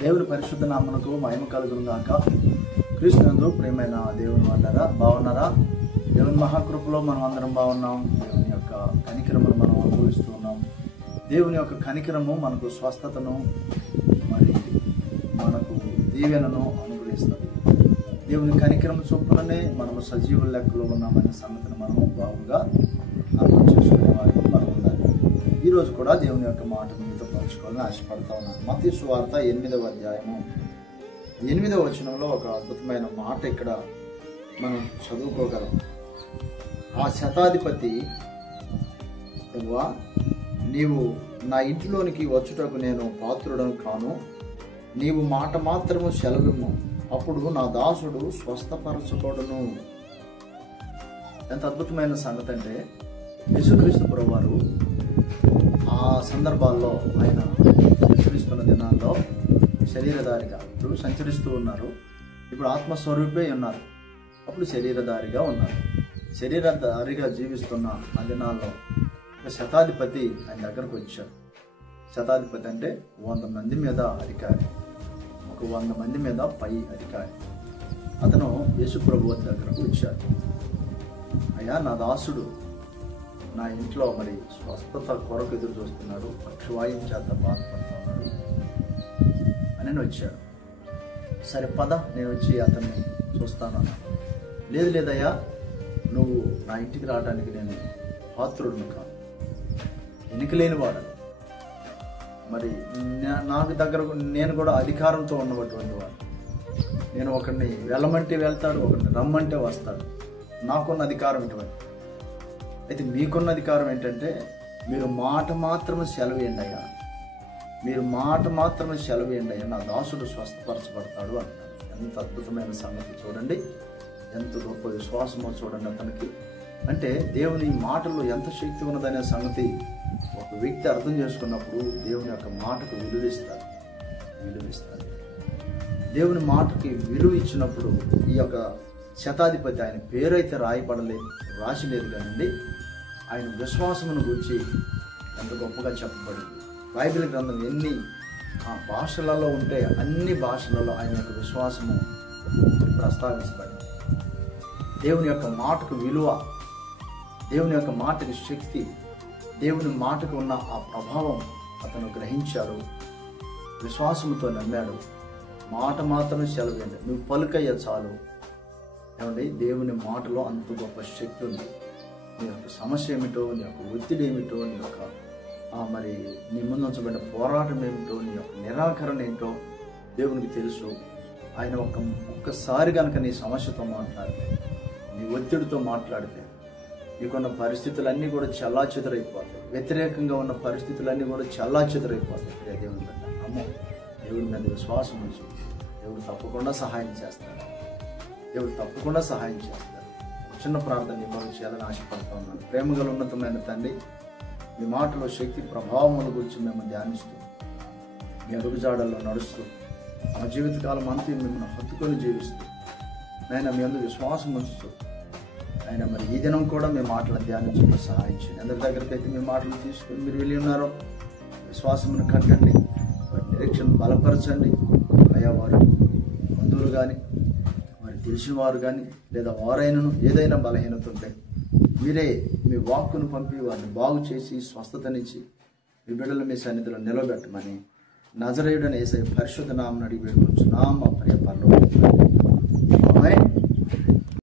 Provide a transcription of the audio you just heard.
దేవుని పరిశుద్ధ నామమునకు మహిమ కలుగును గాక. క్రీస్తునందు ప్రియమైన దేవుని వాళ్ళారా, బాగున్నారా? దేవుని మహాకృపలో మనం అందరం బాగున్నాం. దేవుని యొక్క కనికరమును మనం అనుభవిస్తూ ఉన్నాం. దేవుని యొక్క కనికరము మనకు స్వస్థతను, మరి మనకు దీవెనను అనుగ్రహిస్తుంది. దేవుని కనికరము చొప్పుననే మనము సజీవుల లెక్కలో ఉన్నామనే సంగతిని మనము బాగుగా అర్థం చేసుకునే వారికి మనం ఉండాలి. ఈరోజు కూడా దేవుని యొక్క మాట మీతో పంచుకోవాలని ఆశపడతా ఉన్నాను. మత్తయి సువార్త 8వ అధ్యాయము 8వ వచనంలో ఒక అద్భుతమైన మాట ఇక్కడ మనం చదువుకోగలం. ఆ శతాధిపతి, ప్రభువా, నీవు నా ఇంటిలోనికి వచ్చుటకు నేను పాత్రుడను కాను, నీవు మాట మాత్రము సెలవిమ్ము, అప్పుడు నా దాసుడు స్వస్థపరచబడును. ఎంత అద్భుతమైన సంగతి అంటే, యేసుక్రీస్తు ప్రభువారు ఆ సందర్భాల్లో ఆయన సంచరిస్తున్న దినాల్లో శరీరధారిగా ఇప్పుడు సంచరిస్తూ ఉన్నారు. ఇప్పుడు ఆత్మస్వరూపే ఉన్నారు, అప్పుడు శరీరధారిగా ఉన్నారు. శరీరధారిగా జీవిస్తున్న ఆ దినాల్లో ఒక శతాధిపతి ఆయన దగ్గరకు వచ్చారు. శతాధిపతి అంటే 100 మంది మీద అధికారి, ఒక 100 మంది మీద పై అధికారి. అతను యేసు ప్రభువు దగ్గరకు వచ్చాడు. అయ్యా, నా దాసుడు నా ఇంట్లో మరి స్వస్థత కొరకు ఎదురు చూస్తున్నాడు, పక్షవాయువు చేత బాధపడుతున్నాడు అని వచ్చాడు. సరే పద, నేను వచ్చి అతన్ని చూస్తాను అన్నా. లేదయ్యా, నువ్వు నా ఇంటికి రావడానికి నేను పాత్రుడిని కాదు, ఎన్నికలేని వాడు. మరి నాకు దగ్గర నేను కూడా అధికారంతో ఉన్నటువంటి వాడు. నేను ఒకరిని వెళ్ళమంటే వెళ్తాడు, ఒకరిని రమ్మంటే వస్తాడు. నాకున్న అధికారం ఇటువంటి. అయితే మీకున్న అధికారం ఏంటంటే, మీరు మాట మాత్రమే సెలవేయండి అయ్యా, మీరు మాట మాత్రమే సెలవేయండి అయ్యా, నా దాసుడు స్వస్థపరచబడతాడు అంటాడు. ఎంత అద్భుతమైన సంగతి చూడండి, ఎంత గొప్ప విశ్వాసమో చూడండి అతనికి. అంటే దేవుని మాటల్లో ఎంత శక్తి ఉన్నదనే సంగతి ఒక వ్యక్తి అర్థం చేసుకున్నప్పుడు దేవుని యొక్క మాటకు విలువిస్తాడు. దేవుని మాటకి విలువ ఇచ్చినప్పుడు ఈ యొక్క శతాధిపతి, ఆయన పేరైతే రాసిలేదు కానండి, ఆయన విశ్వాసమును గురించి ఎంత గొప్పగా చెప్పబడింది. బైబిల్ గ్రంథం ఎన్ని భాషలలో ఉంటే అన్ని భాషలలో ఆయన యొక్క విశ్వాసము ప్రస్తావించబడింది. దేవుని యొక్క మాటకు విలువ, దేవుని యొక్క మాటకి శక్తి, దేవుని మాటకు ఉన్న ఆ ప్రభావం అతను గ్రహించాడు, విశ్వాసంతో నమ్మాడు. మాట మాత్రమే సెలవేయండి, నువ్వు పలుకయ్య చాలు. ఏమండి, దేవుని మాటలో అంత గొప్ప శక్తి ఉంది. నీ యొక్క సమస్య ఏమిటో, నీ యొక్క ఒత్తిడి ఏమిటో, నీ యొక్క మరి నీ ముందు ఉంచబడిన పోరాటం ఏమిటో, నీ యొక్క నిరాకరణ ఏంటో దేవునికి తెలుసు. ఆయన ఒక్కసారి కనుక నీ సమస్యతో మాట్లాడితే, నీ ఒత్తిడితో మాట్లాడితే, నీకున్న పరిస్థితులన్నీ కూడా చెల్లాచెదురైపోతాయి. వ్యతిరేకంగా ఉన్న పరిస్థితులన్నీ కూడా చెల్లాచెదురైపోతాయి. దేవుని బట్టి అమ్మో, దేవుడి మీద విశ్వాసం ఉంచు, దేవుడు తప్పకుండా సహాయం చేస్తాడు. చిన్న ప్రార్థన నిబంధన చేయాలని ఆశపడుతూ ఉన్నాను. ప్రేమగల ఉన్నతమైన తండ్రి, మీ మాటలో శక్తి ప్రభావముల గురించి మేము ధ్యానిస్తూ, మీ అడుగుజాడల్లో నడుస్తూ, మా జీవితకాలం అంతా మిమ్మల్ని హత్తుకొని జీవిస్తూ, ఆయన మీ అందరూ విశ్వాసం ఉంచుతూ, ఆయన మరి ఈ దినం కూడా మీ మాటలను ధ్యానించడం సహాయం చేయండి. అందరి దగ్గరికి అయితే మీ మాటలు తీసుకుని మీరు వెళ్ళి ఉన్నారో విశ్వాసమును కట్టండి, వారి నిరీక్షణ బలపరచండి. అయ్యా, వారు బంధువులు కానీ, మరి తెలిసిన వారు కానీ, లేదా వారైనను ఏదైనా బలహీనత ఉంటే మీరే మీ వాక్కును పంపి వారిని బాగు చేసి స్వస్థతనిచ్చి మీ బిడ్డలు మీ సన్నిధిలో నిలబెట్టమని నజరేయుడని యేసయ్య పరిశుద్ధ నామమున అడిగి వేడుకొంచున్నాము మా ప్రియ